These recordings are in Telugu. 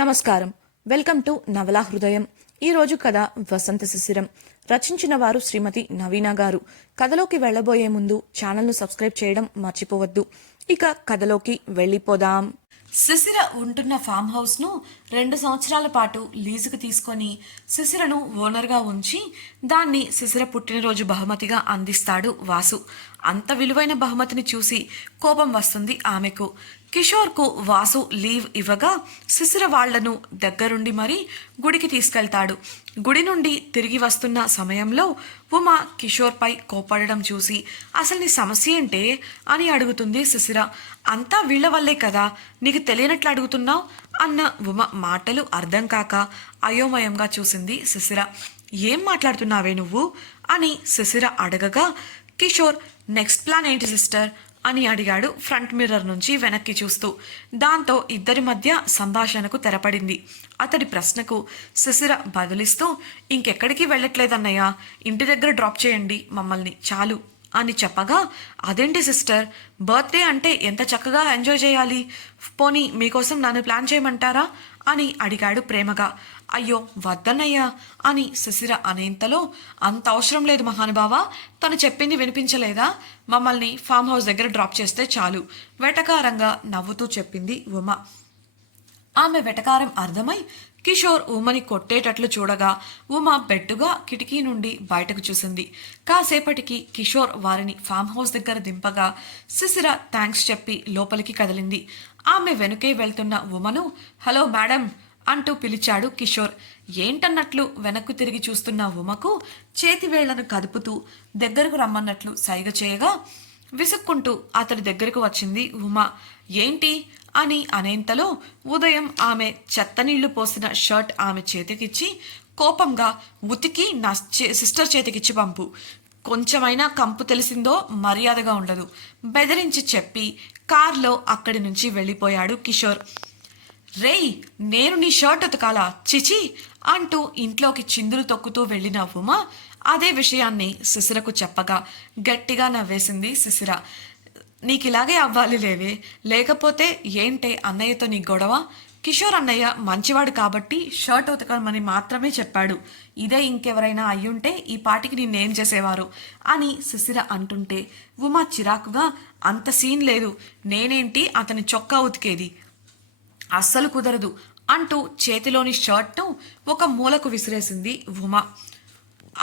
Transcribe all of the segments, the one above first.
నమస్కారం. వెల్కమ్ టు నవలా హృదయం. ఈరోజు కథ వసంత శిశిరం. రచించిన వారు శ్రీమతి నవీన గారు. కథలోకి వెళ్లబోయే ముందు ఛానల్ను సబ్స్క్రైబ్ చేయడం మర్చిపోవద్దు. ఇక కథలోకి వెళ్ళిపోదాం. శిశిర ఉంటున్న ఫామ్ హౌస్ ను 2 సంవత్సరాల పాటు లీజుకు తీసుకొని శిశిరను ఓనర్గా ఉంచి దాన్ని శిశిర పుట్టినరోజు బహుమతిగా అందిస్తాడు వాసు. అంత విలువైన బహుమతిని చూసి కోపం వస్తుంది ఆమెకు. కిషోర్కు వాసు లీవ్ ఇవ్వగా శిశిర వాళ్లను దగ్గరుండి మరీ గుడికి తీసుకెళ్తాడు. గుడి నుండి తిరిగి వస్తున్న సమయంలో ఉమా కిషోర్పై కోపడడం చూసి అసలు నీ సమస్య ఏంటే అని అడుగుతుంది శిశిర. అంతా వీళ్ల వల్లే కదా, నీకు తెలియనట్లు అడుగుతున్నావు అన్న ఉమ మాటలు అర్థం కాక అయోమయంగా చూసింది శిశిర. ఏం మాట్లాడుతున్నావే నువ్వు అని శిశిర అడగగా కిషోర్ నెక్స్ట్ ప్లాన్ ఏంటి సిస్టర్ అని అడిగాడు ఫ్రంట్ మిర్రర్ నుంచి వెనక్కి చూస్తూ. దాంతో ఇద్దరి మధ్య సంభాషణకు తెరపడింది. అతడి ప్రశ్నకు శిశిర బదులిస్తూ ఇంకెక్కడికి వెళ్ళట్లేదన్నయ్య, ఇంటి దగ్గర డ్రాప్ చేయండి మమ్మల్ని చాలు అని చెప్పగా, అదేంటి సిస్టర్, బర్త్డే అంటే ఎంత చక్కగా ఎంజాయ్ చేయాలి, పోనీ మీకోసం నన్ను ప్లాన్ చేయమంటారా అని అడిగాడు ప్రేమగా. అయ్యో వద్దన్నయ్యా అని శిశిర అనేంతలో, అంత అవసరం లేదు మహానుభావా, తను చెప్పింది వినిపించలేదా, మమ్మల్ని ఫామ్ హౌస్ దగ్గర డ్రాప్ చేస్తే చాలు వెటకారంగా నవ్వుతూ చెప్పింది ఉమ. ఆమె వెటకారం అర్థమై కిషోర్ ఉమని కొట్టేటట్లు చూడగా ఉమ బెట్టుగా కిటికీ నుండి బయటకు చూసింది. కాసేపటికి కిషోర్ వారిని ఫామ్ హౌస్ దగ్గర దింపగా శిశిర థ్యాంక్స్ చెప్పి లోపలికి కదిలింది. ఆమె వెనుకే వెళ్తున్న ఉమను హలో మేడం అంటూ పిలిచాడు కిషోర్. ఏంటన్నట్లు వెనక్కు తిరిగి చూస్తున్న ఉమకు చేతివేళ్లను కదుపుతూ దగ్గరకు రమ్మన్నట్లు సైగ చేయగా విసుక్కుంటూ అతడి దగ్గరకు వచ్చింది ఉమ. ఏంటి అని అనేంతలో ఉదయం ఆమె చెత్తనీళ్లు పోసిన షర్ట్ ఆమె చేతికిచ్చి కోపంగా ఉతికి నా సిస్టర్ చేతికిచ్చి పంపు, కొంచెమైనా కంపు తెలిసిందో మర్యాదగా ఉండదు బెదిరించి చెప్పి కార్లో అక్కడి నుంచి వెళ్ళిపోయాడు కిషోర్. రేయ్, నేను నీ షర్ట్ ఉతకాలా చిచి అంటూ ఇంట్లోకి చిందులు తొక్కుతూ వెళ్ళిన ఉమ అదే విషయాన్ని శిశిరకు చెప్పగా గట్టిగా నవ్వేసింది శిశిర. నీకిలాగే అవ్వాలి లేవే, లేకపోతే ఏంటే అన్నయ్యతో నీ గొడవ, కిషోర్ అన్నయ్య మంచివాడు కాబట్టి షర్ట్ ఉతకమని మాత్రమే చెప్పాడు, ఇదే ఇంకెవరైనా అయ్యుంటే ఈ పాటికి నిన్నేం చేసేవారు అని శిశిర అంటుంటే ఉమా చిరాకుగా అంత సీన్ లేదు, నేనేంటి అతని చొక్కా ఉతికేది, అస్సలు కుదరదు అంటూ చేతిలోని షర్ట్ను ఒక మూలకు విసిరేసింది ఉమ.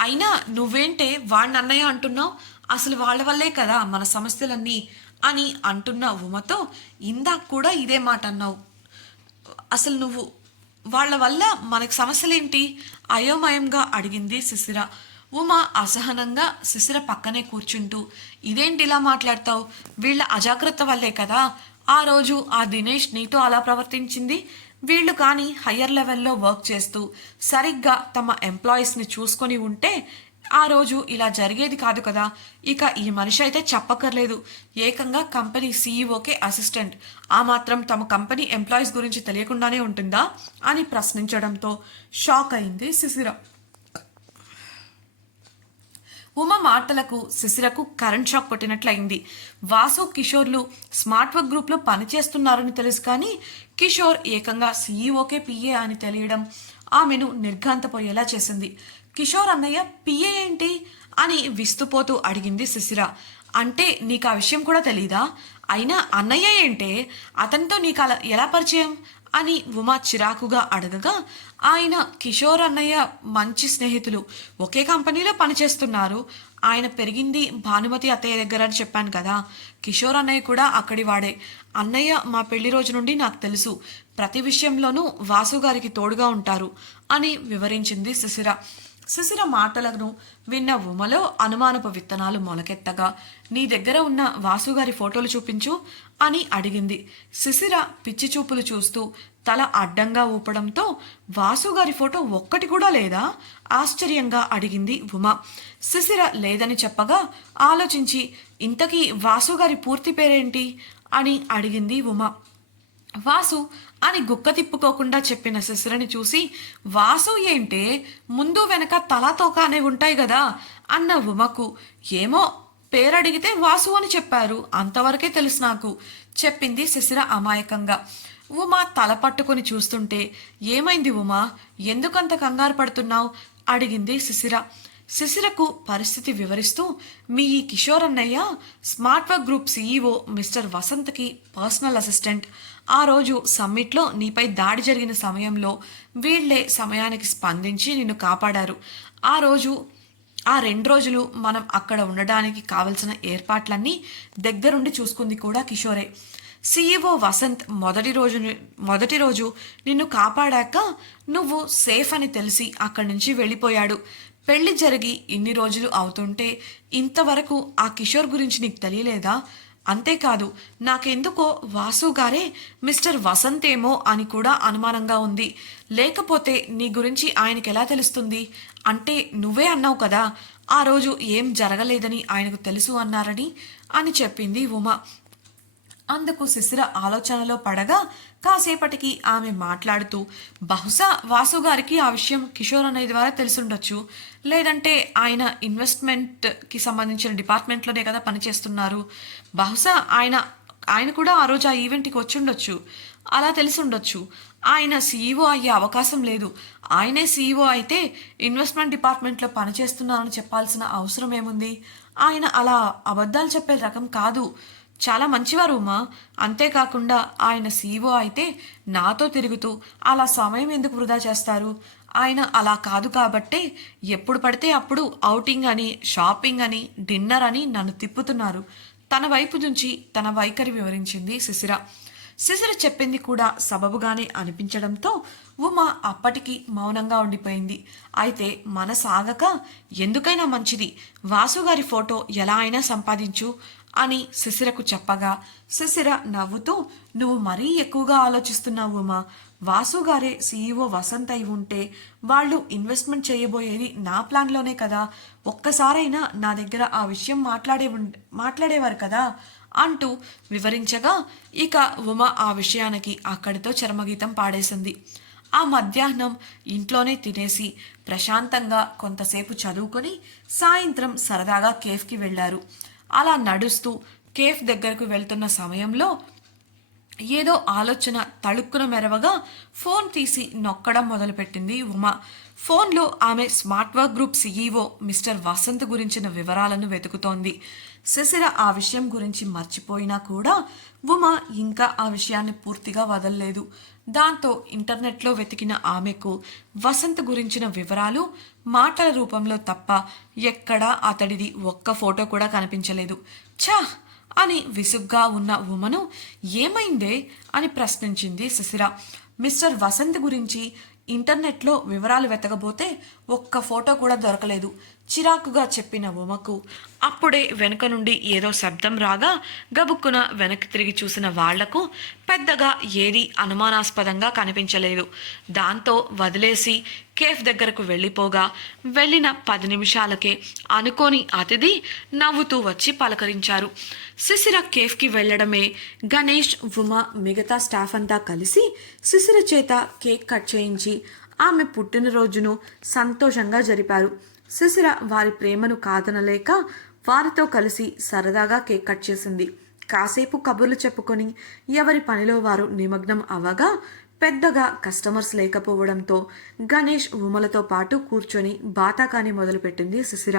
అయినా నువ్వేంటే వాడిని అన్నయ్య అంటున్నావు, అసలు వాళ్ళ వల్లే కదా మన సమస్యలన్నీ అని అంటున్న ఉమతో ఇందాక కూడా ఇదే మాట అన్నావు, అసలు నువ్వు వాళ్ళ వల్ల మనకు సమస్యలేంటి అయోమయంగా అడిగింది శిశిర. ఉమ అసహనంగా శిశిర పక్కనే కూర్చుంటూ ఇదేంటి ఇలా మాట్లాడతావు, వీళ్ళ అజాగ్రత్త వల్లే కదా ఆ రోజు ఆ దినేష్ నీతో అలా ప్రవర్తించింది, వీళ్ళు కానీ హయ్యర్ లెవెల్లో వర్క్ చేస్తూ సరిగ్గా తమ ఎంప్లాయీస్ని చూసుకొని ఉంటే ఆ రోజు ఇలా జరిగేది కాదు కదా, ఇక ఈ మనిషి అయితే చెప్పక్కర్లేదు, ఏకంగా కంపెనీ సీఈఓకే అసిస్టెంట్, ఆ మాత్రం తమ కంపెనీ ఎంప్లాయీస్ గురించి తెలియకుండానే ఉంటుందా అని ప్రశ్నించడంతో షాక్ అయింది శిశిర. ఉమ మాటలకు శిశిరకు కరెంట్ షాక్ కొట్టినట్లయింది. వాసు కిషోర్లు స్మార్ట్ వర్క్ గ్రూప్లో పనిచేస్తున్నారని తెలుసు కానీ కిషోర్ ఏకంగా సీఈఓకే పిఏ అని తెలియడం ఆమెను నిర్ఘాంతపోయేలా చేసింది. కిషోర్ అన్నయ్య పిఏ ఏంటి అని విస్తుపోతూ అడిగింది శిశిర. అంటే నీకు ఆ విషయం కూడా తెలీదా, అయినా అన్నయ్య ఏంటే, అతనితో నీకు అలా ఎలా పరిచయం అని ఉమా చిరాకుగా అడగగా ఆయన కిషోర్ అన్నయ్య మంచి స్నేహితులు, ఒకే కంపెనీలో పనిచేస్తున్నారు, ఆయన పెరిగింది భానుమతి అత్తయ్య దగ్గర అని చెప్పాను కదా, కిషోర్ అన్నయ్య కూడా అక్కడి వాడే, అన్నయ్య మా పెళ్లి రోజు నుండి నాకు తెలుసు, ప్రతి విషయంలోనూ వాసు గారికి తోడుగా ఉంటారు అని వివరించింది శిశిర. శిశిర మాటలను విన్న ఉమలో అనుమానపు విత్తనాలు మొలకెత్తగా నీ దగ్గర ఉన్న వాసుగారి ఫోటోలు చూపించు అని అడిగింది. శిశిర పిచ్చి చూపులు చూస్తూ తల అడ్డంగా ఊపడంతో వాసుగారి ఫోటో ఒక్కటి కూడా లేదా ఆశ్చర్యంగా అడిగింది ఉమ. శిశిర లేదని చెప్పగా ఆలోచించి ఇంతకీ వాసుగారి పూర్తి పేరేంటి అని అడిగింది ఉమ. వాసు అని గుక్క తిప్పుకోకుండా చెప్పిన శిశిరని చూసి వాసు ఏంటే, ముందు వెనక తలాతోక అనేవి ఉంటాయి కదా అన్న ఉమకు ఏమో పేరడిగితే వాసు అని చెప్పారు, అంతవరకే తెలుసు నాకు చెప్పింది శిశిర అమాయకంగా. ఉమా తల పట్టుకొని చూస్తుంటే, ఏమైంది ఉమా, ఎందుకంత కంగారు పడుతున్నావు అడిగింది శిశిర. శిశిరకు పరిస్థితి వివరిస్తూ, మీ ఈ కిషోర్ అన్నయ్య smart work group CEO mister వసంత్కి పర్సనల్ అసిస్టెంట్. ఆ రోజు సమ్మిట్లో నీపై దాడి జరిగిన సమయంలో వీళ్లే సమయానికి స్పందించి నిన్ను కాపాడారు. ఆ 2 రోజులు మనం అక్కడ ఉండడానికి కావలసిన ఏర్పాట్లన్నీ దగ్గరుండి చూసుకుంది కూడా కిషోరే. సీఈఓ వసంత్ మొదటి రోజు నిన్ను కాపాడాక నువ్వు సేఫ్ అని తెలిసి అక్కడి నుంచి వెళ్ళిపోయాడు. పెళ్లి జరిగి ఇన్ని రోజులు అవుతుంటే ఇంతవరకు ఆ కిషోర్ గురించి నీకు తెలియలేదా? అంతేకాదు, నాకెందుకో వాసు గారే మిస్టర్ వసంత్ ఏమో అని కూడా అనుమానంగా ఉంది. లేకపోతే నీ గురించి ఆయనకి ఎలా తెలుస్తుంది? అంటే నువ్వే అన్నావు కదా, ఆ రోజు ఏం జరగలేదని ఆయనకు తెలుసు అన్నారని అని చెప్పింది ఉమ. అందుకు శిశిర ఆలోచనలో పడగా కాసేపటికి ఆమె మాట్లాడుతూ, బహుశా వాసు గారికి ఆ విషయం కిషోర్ అనే ద్వారా తెలుసుండొచ్చు. లేదంటే ఆయన ఇన్వెస్ట్మెంట్కి సంబంధించిన డిపార్ట్మెంట్లోనే కదా పనిచేస్తున్నారు. బహుశా ఆయన కూడా ఆ రోజు ఆ ఈవెంట్కి వచ్చుండొచ్చు. అలా తెలిసి ఉండొచ్చు. ఆయన సీఈఓ అయ్యే అవకాశం లేదు. ఆయనే సీఈఓ అయితే ఇన్వెస్ట్మెంట్ డిపార్ట్మెంట్లో పనిచేస్తున్నారని చెప్పాల్సిన అవసరం ఏముంది? ఆయన అలా అబద్ధాలు చెప్పే రకం కాదు. చాలా మంచివారు ఉమా. అంతేకాకుండా ఆయన సీఈఓ అయితే నాతో తిరుగుతూ అలా సమయం ఎందుకు వృధా చేస్తారు? ఆయన అలా కాదు కాబట్టే ఎప్పుడు పడితే అప్పుడు ఔటింగ్ అని, షాపింగ్ అని, డిన్నర్ అని నన్ను తిప్పుతున్నారు. తన వైపు నుంచి తన వైఖరి వివరించింది శిశిర. శిశిర చెప్పింది కూడా సబబుగానే అనిపించడంతో ఉమ అప్పటికి మౌనంగా ఉండిపోయింది. అయితే మనసాగక, ఎందుకైనా మంచిది వాసుగారి ఫోటో ఎలా అయినా సంపాదించు అని శిశిరకు చెప్పగా, శిశిర నవ్వుతూ, నువ్వు మరీ ఎక్కువగా ఆలోచిస్తున్నావు ఉమా. వాసుగారే సీఈఓ వసంత్ అయి ఉంటే వాళ్ళు ఇన్వెస్ట్మెంట్ చేయబోయేది నా ప్లాన్లోనే కదా. ఒక్కసారైనా నా దగ్గర ఆ విషయం మాట్లాడేవారు కదా అంటూ వివరించగా, ఇక ఉమ ఆ విషయానికి అక్కడితో చర్మగీతం పాడేసింది. ఆ మధ్యాహ్నం ఇంట్లోనే తినేసి ప్రశాంతంగా కొంతసేపు చదువుకొని సాయంత్రం సరదాగా కేఫ్కి వెళ్లారు. అలా నడుస్తూ కేఫ్ దగ్గరకు వెళ్తున్న సమయంలో ఏదో ఆలోచన తళుక్కున మెరవగా ఫోన్ తీసి నొక్కడం మొదలుపెట్టింది ఉమ. ఫోన్లో ఆమె smart work group CEO mister Vasant గురించిన వివరాలను వెతుకుతోంది. శిశిర ఆ విషయం గురించి మర్చిపోయినా కూడా ఉమ ఇంకా ఆ విషయాన్ని పూర్తిగా వదల్లేదు. దాంతో ఇంటర్నెట్లో వెతికిన ఆమెకు వసంత్ గురించిన వివరాలు మాటల రూపంలో తప్ప ఎక్కడా అతడిది ఒక్క ఫోటో కూడా కనిపించలేదు. ఛా అని విసుగ్గా ఉన్న ఉమను, ఏమైందే అని ప్రశ్నించింది శిశిర. మిస్టర్ వసంత్ గురించి ఇంటర్నెట్లో వివరాలు వెతకబోతే ఒక్క ఫోటో కూడా దొరకలేదు చిరాకుగా చెప్పిన ఉమకు అప్పుడే వెనుక నుండి ఏదో శబ్దం రాగా గబుక్కున వెనక్కి తిరిగి చూసిన వాళ్లకు పెద్దగా ఏదీ అనుమానాస్పదంగా కనిపించలేదు. దాంతో వదిలేసి కేఫ్ దగ్గరకు వెళ్ళిపోగా వెళ్ళిన 10 నిమిషాలకే అనుకోని అతిథి నవ్వుతూ వచ్చి పలకరించారు. శిశిర కేఫ్కి వెళ్లడమే గణేష్, ఉమ మిగతా స్టాఫ్ అంతా కలిసి శిశిర చేత కేక్ కట్ చేయించి ఆమె పుట్టినరోజును సంతోషంగా జరిపారు. శిశిర వారి ప్రేమను కాదనలేక వారితో కలిసి సరదాగా కేక్ కట్ చేసింది. కాసేపు కబుర్లు చెప్పుకొని ఎవరి పనిలో వారు నిమగ్నం అవగా పెద్దగా కస్టమర్స్ లేకపోవడంతో గణేష్ ఉమలతో పాటు కూర్చొని బాతాకాని మొదలుపెట్టింది శిశిర.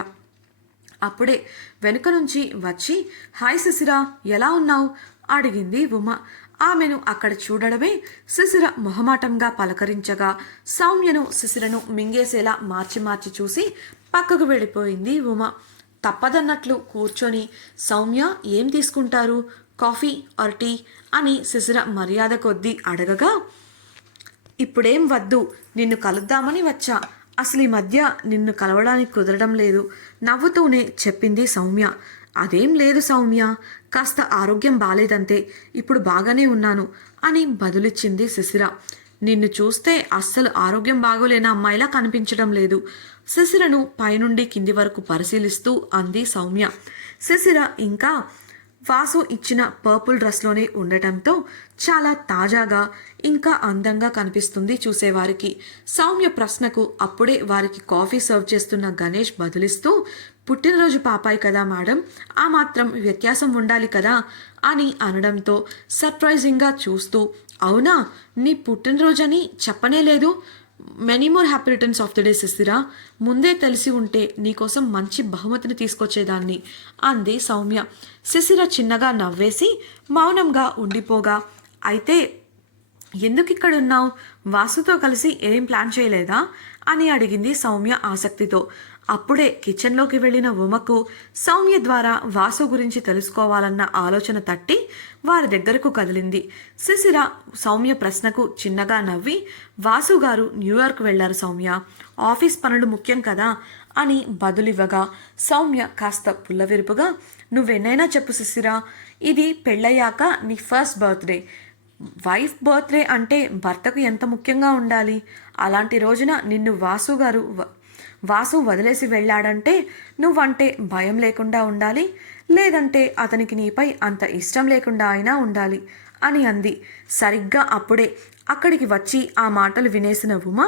అప్పుడే వెనుక నుంచి వచ్చి, హాయ్ శిశిర, ఎలా ఉన్నావు అడిగింది ఉమ. ఆమెను అక్కడ చూడడమే శిశిర మొహమాటంగా పలకరించగా సౌమ్యను శిశిరను మింగేసేలా మార్చి మార్చి చూసి పక్కకు వెళ్ళిపోయింది ఉమ. తప్పదన్నట్లు కూర్చొని, సౌమ్య ఏం తీసుకుంటారు, కాఫీ ఆర్ టీ అని శిశిర మర్యాద కొద్దీ అడగగా, ఇప్పుడేం వద్దు, నిన్ను కలుద్దామని వచ్చా, అసలు ఈ మధ్య నిన్ను కలవడానికి కుదరడం లేదు నవ్వుతూనే చెప్పింది సౌమ్య. అదేం లేదు సౌమ్య, కాస్త ఆరోగ్యం బాలేదంతే, ఇప్పుడు బాగానే ఉన్నాను అని బదులిచ్చింది శిశిర. నిన్ను చూస్తే అస్సలు ఆరోగ్యం బాగోలేని అమ్మాయిలా కనిపించడం లేదు శిశిరను పైనుండి కింది వరకు పరిశీలిస్తూ అంది సౌమ్య. శిశిర ఇంకా వాసు ఇచ్చిన పర్పుల్ డ్రెస్లోనే ఉండటంతో చాలా తాజాగా ఇంకా అందంగా కనిపిస్తుంది చూసేవారికి. సౌమ్య ప్రశ్నకు అప్పుడే వారికి కాఫీ సర్వ్ చేస్తున్న గణేష్ బదులిస్తూ, పుట్టినరోజు పాపాయి కదా మేడం, ఆ మాత్రం వ్యత్యాసం ఉండాలి కదా అని అనడంతో సర్ప్రైజింగ్గా చూస్తూ, అవునా, నీ పుట్టినరోజని చెప్పనే లేదు, many more happy returns of the day Shishira, ముందే తెలిసి ఉంటే నీకోసం మంచి బహుమతిని తీసుకొచ్చేదాన్ని అంది సౌమ్య. శిశిర చిన్నగా నవ్వేసి మౌనంగా ఉండిపోగా, అయితే ఎందుకు ఇక్కడ ఉన్నావు, వాసుతో కలిసి ఏం ప్లాన్ చేయలేదా అని అడిగింది సౌమ్య ఆసక్తితో. అప్పుడే కిచెన్లోకి వెళ్ళిన ఉమకు సౌమ్య ద్వారా వాసు గురించి తెలుసుకోవాలన్న ఆలోచన తట్టి వారి దగ్గరకు కదిలింది. శిశిర సౌమ్య ప్రశ్నకు చిన్నగా నవ్వి, వాసు గారు న్యూయార్క్ వెళ్లారు సౌమ్య, ఆఫీస్ పనులు ముఖ్యం కదా అని బదులివ్వగా సౌమ్య కాస్త పుల్లవిరుపుగా, నువ్వెన్నైనా చెప్పు శిశిర, ఇది పెళ్ళయ్యాక నీ ఫస్ట్ బర్త్డే, వైఫ్ బర్త్డే అంటే భర్తకు ఎంత ముఖ్యంగా ఉండాలి, అలాంటి రోజున నిన్ను వాసు వదిలేసి వెళ్ళాడంటే నువ్వంటే భయం లేకుండా ఉండాలి, లేదంటే అతనికి నీపై అంత ఇష్టం లేకుండా అయినా ఉండాలి అని అంది. సరిగ్గా అప్పుడే అక్కడికి వచ్చి ఆ మాటలు వినేసిన ఉమ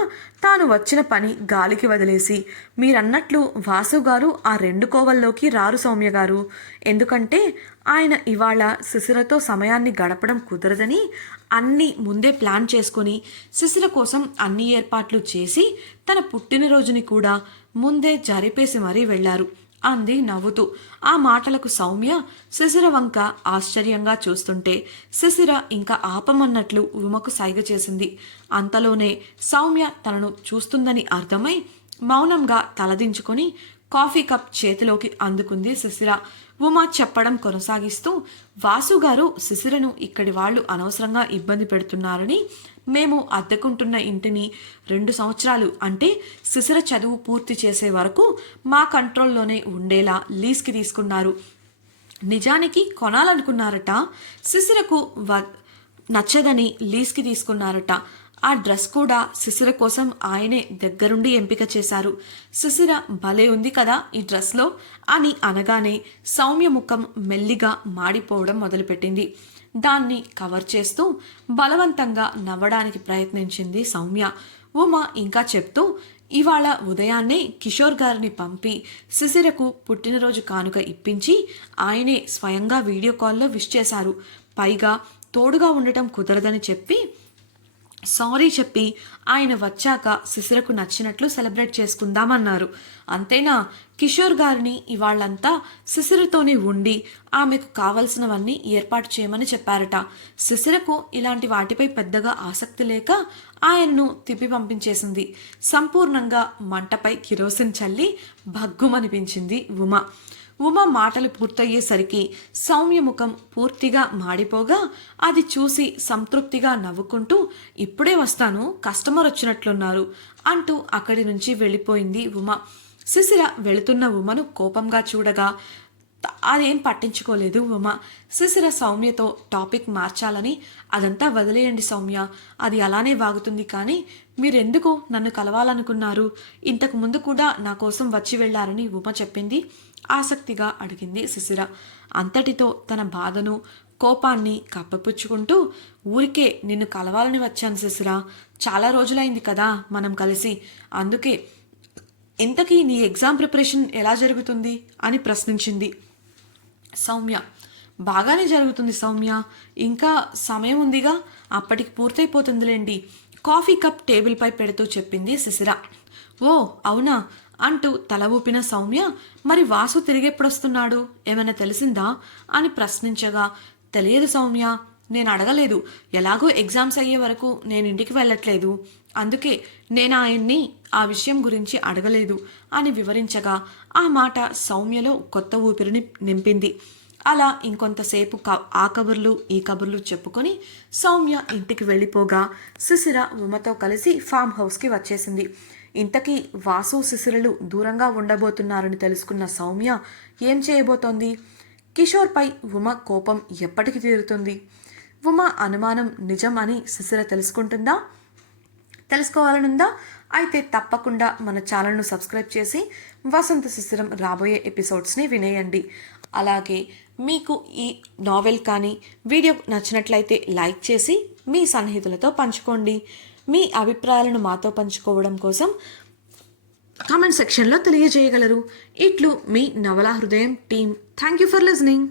తాను వచ్చిన పని గాలికి వదిలేసి, మీరన్నట్లు వాసుగారు ఆ 2 కోవల్లోకి రారు సౌమ్య గారు, ఎందుకంటే ఆయన ఇవాళ శిశిరతో సమయాన్ని గడపడం కుదరదని అన్నీ ముందే ప్లాన్ చేసుకుని శిశిర కోసం అన్ని ఏర్పాట్లు చేసి తన పుట్టినరోజుని కూడా ముందే జరిపేసి మరీ వెళ్లారు అంది నవ్వుతూ. ఆ మాటలకు సౌమ్య శిశిర వంక ఆశ్చర్యంగా చూస్తుంటే శిశిర ఇంకా ఆపమన్నట్లు ఉమకు సైగ చేసింది. అంతలోనే సౌమ్య తనను చూస్తుందని అర్థమై మౌనంగా తలదించుకొని కాఫీ కప్ చేతిలోకి అందుకుంది శిశిర. ఉమా చెప్పడం కొనసాగిస్తూ, వాసుగారు శిశిరను ఇక్కడి వాళ్ళు అనవసరంగా ఇబ్బంది పెడుతున్నారని మేము అద్దెకుంటున్న ఇంటిని 2 సంవత్సరాలు అంటే శిశిర చదువు పూర్తి చేసే వరకు మా కంట్రోల్లోనే ఉండేలా లీజ్కి తీసుకున్నారు. నిజానికి కొనాలనుకున్నారట, శిశిరకు నచ్చదని లీజ్కి తీసుకున్నారట. ఆ డ్రెస్ కూడా శిశిర కోసం ఆయనే దగ్గరుండి ఎంపిక చేశారు. శిశిర భలే ఉంది కదా ఈ డ్రెస్లో అని అనగానే సౌమ్య ముఖం మెల్లిగా మాడిపోవడం మొదలుపెట్టింది. దాన్ని కవర్ చేస్తూ బలవంతంగా నవ్వడానికి ప్రయత్నించింది సౌమ్య. ఉమ ఇంకా చెప్తూ, ఇవాళ ఉదయాన్నే కిషోర్ గారిని పంపి శిశిరకు పుట్టినరోజు కానుక ఇప్పించి ఆయనే స్వయంగా వీడియో కాల్లో విష్ చేశారు. పైగా తోడుగా ఉండటం కుదరదని చెప్పి సారీ చెప్పి ఆయన వచ్చాక శిశిరకు నచ్చినట్లు సెలబ్రేట్ చేసుకుందామన్నారు. అంతేనా, కిషోర్ గారిని ఇవాళ్ళంతా శిశిరతోనే ఉండి ఆమెకు కావలసినవన్నీ ఏర్పాటు చేయమని చెప్పారట. శిశిరకు ఇలాంటి వాటిపై పెద్దగా ఆసక్తి లేక ఆయన్ను తిప్పి పంపించేసింది. సంపూర్ణంగా మంటపై కిరోసిన్ చల్లి భగ్గుమనిపించింది ఉమ. ఉమ మాటలు పూర్తయ్యేసరికి సౌమ్య ముఖం పూర్తిగా మాడిపోగా అది చూసి సంతృప్తిగా నవ్వుకుంటూ, ఇప్పుడే వస్తాను, కస్టమర్ వచ్చినట్లున్నారు అంటూ అక్కడి నుంచి వెళ్ళిపోయింది ఉమ. శిశిర వెళుతున్న ఉమను కోపంగా చూడగా అదేం పట్టించుకోలేదు ఉమ. శిశిర సౌమ్యతో టాపిక్ మార్చాలని, అదంతా వదిలేయండి సౌమ్య, అది అలానే వాగుతుంది, కానీ మీరెందుకు నన్ను కలవాలనుకున్నారు, ఇంతకు ముందు కూడా నా కోసం వచ్చి వెళ్లారని ఉమ చెప్పింది ఆసక్తిగా అడిగింది శిశిర. అంతటితో తన బాధను కోపాన్ని కప్పపుచ్చుకుంటూ, ఊరికే నిన్ను కలవాలని వచ్చాను శిశిర, చాలా రోజులైంది కదా మనం కలిసి, అందుకే. ఇంతకీ నీ ఎగ్జామ్ ప్రిపరేషన్ ఎలా జరుగుతుంది అని ప్రశ్నించింది సౌమ్య. బాగానే జరుగుతుంది సౌమ్య, ఇంకా సమయం ఉందిగా, అప్పటికి పూర్తయిపోతుందిలేండి కాఫీ కప్ టేబుల్పై పెడుతూ చెప్పింది శిశిర. ఓ అవునా అంటూ తల ఊపిన సౌమ్య, మరి వాసు తిరిగెప్పుడొస్తున్నాడు, ఏమైనా తెలిసిందా అని ప్రశ్నించగా, తెలియదు సౌమ్య, నేను అడగలేదు, ఎలాగో ఎగ్జామ్స్ అయ్యే వరకు నేను ఇంటికి వెళ్ళట్లేదు, అందుకే నేను ఆయన్ని ఆ విషయం గురించి అడగలేదు అని వివరించగా ఆ మాట సౌమ్యలో కొత్త ఊపిరిని నింపింది. అలా ఇంకొంతసేపు ఆ కబుర్లు ఈ కబుర్లు చెప్పుకొని సౌమ్య ఇంటికి వెళ్ళిపోగా శిశిర ఉమతో కలిసి ఫామ్ హౌస్కి వచ్చేసింది. ఇంతకీ వాసు శిశిరలు దూరంగా ఉండబోతున్నారని తెలుసుకున్న సౌమ్య ఏం చేయబోతోంది? కిషోర్పై ఉమ కోపం ఎప్పటికి తీరుతుంది? ఉమ అనుమానం నిజం అని శిశిర తెలుసుకోవాలనుందా? అయితే తప్పకుండా మన ఛానల్ను సబ్స్క్రైబ్ చేసి వసంత శిశిరం రాబోయే ఎపిసోడ్స్ని వినేయండి. అలాగే మీకు ఈ నావెల్ కానీ వీడియో నచ్చినట్లయితే లైక్ చేసి మీ సన్నిహితులతో పంచుకోండి. మీ అభిప్రాయాలను మాతో పంచుకోవడం కోసం కామెంట్ సెక్షన్లో తెలియజేయగలరు. ఇట్లు మీ నవలా హృదయం team. Thank you for listening.